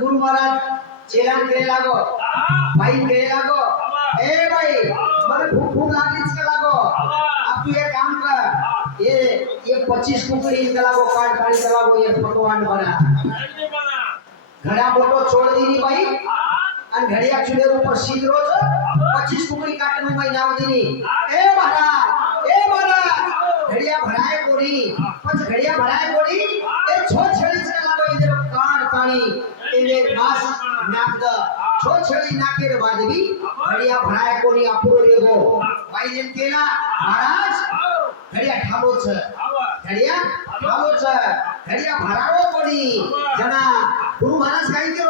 गुरु महाराज चेला करे लागो भाई करे लागो ए भाई મને ભૂખ લાગી છે લાગો अब तू एक काम कर ये 25 टुकड़ी का लागो काट काट का लागो ये पकवान बना घड़ा बोटो छोड़ दी नी भाई अन घड़िया चुले ऊपर सीध रोज 25 टुकड़ी काटने भाई नाव दी ए महाराज घड़िया भराए कोरी पछ घड़िया भराए कोरी ए छो छड़ी से लागो इधर काट पानी तेरे मास नाक द छो छड़ी नाकेर बादवी घड़िया भराए कोरी अपुरो देगो भाई जन केला महाराज घड़िया ठालो छ घड़िया भरावो कोरी जना गुरु महाराज काई के